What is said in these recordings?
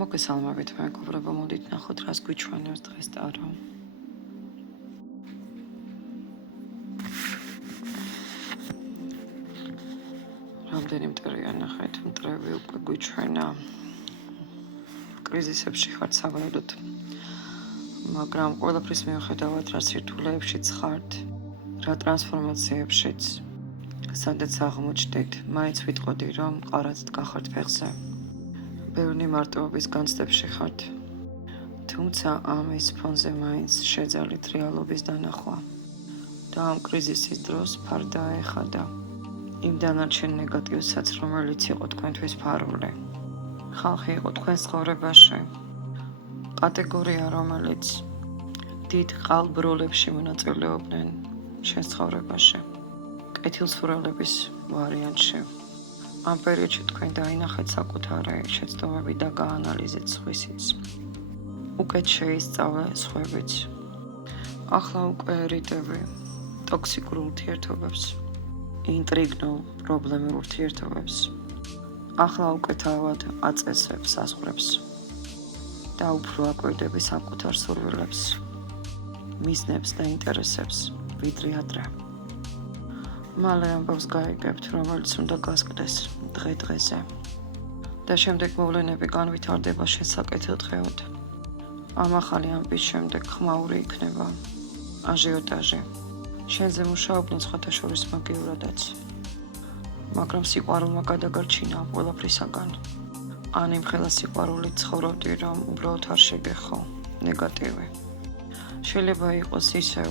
მოგესალმებით, მეგობრებო, მოდით ნახოთ, რას გვიჩვენებს დღეს ტარო. რამდენი მტრია ნახეთ, მტრები უკვე გვიჩვენა. კრიზისებში ხართ სავარაუდოდ, მაგრამ ყველაფრის მიუხედავად, რა სირთულეებშიც ხართ, რა ტრანსფორმაციებშიც, სადაც აღმოჩნდით, მაინც ვიტყოდი, რომ ყარად დგახართ ფეხზე. ბევრი მარტოობის განცდებში ხართ, თუმცა ამის ფონზე მაინც შეძალით რეალობის დანახვა და ამ კრიზისის დროს ფარდა ეხადა იმ დანარჩენ ნეგატივსაც, რომელიც იყო თქვენთვის ფარული. ხალხი იყო თქვენს ცხოვრებაში, კატეგორია, რომელიც დიდ ყალბ-როლებში მონაწილეობდნენ შენს ცხოვრებაში, კეთილსურელების ვარიანტში. ამ პერიოდში თქვენ დაინახეთ საკუთარი შეცდომები და გაანალიზეთ სხვისიც. უკეთ შეისწავლე სხვებიც. ახლა უკვე რიდები ტოქსიკურ ურთიერთობებს, ინტრიგნულ პრობლემურ ურთიერთობებს. ახლა უკვე თავად აწესებ საზღვრებს და უფრო აკვირდები საკუთარ სურვილებს, მიზნებს და ინტერესებს, ვიდრე ადრე. მალე ამბავს გაიგებთ, რომელიც უნდა გასკდეს დღე-დღეზე და შემდეგ მოვლენები განვითარდება შესაკეთილ დღეოდ. ამ ახალი ამბის შემდეგ ხმაური იქნება აჟიოტაჟი. შენზე მუშაობდნენ სხვათა შორის მაგიურადაც, მაგრამ სიყვარულმა გადაგარჩინა ყველაფრისაგან. ან იმხელა სიყვარულით ცხოვრობდი, რომ უბრალოდ არ შეგეხო ნეგატივი. შეიძლება იყოს ისევ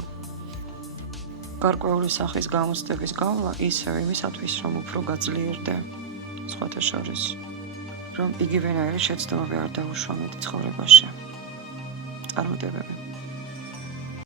გარკვეული სახის გამოცდების გავლა ისევ იმისათვის, რომ უფრო გაძლიერდე სხვათა შორის, რომ იგივენაირი შეცდომები არ დაუშვა მეტ ცხოვრებაში. წარმატებები.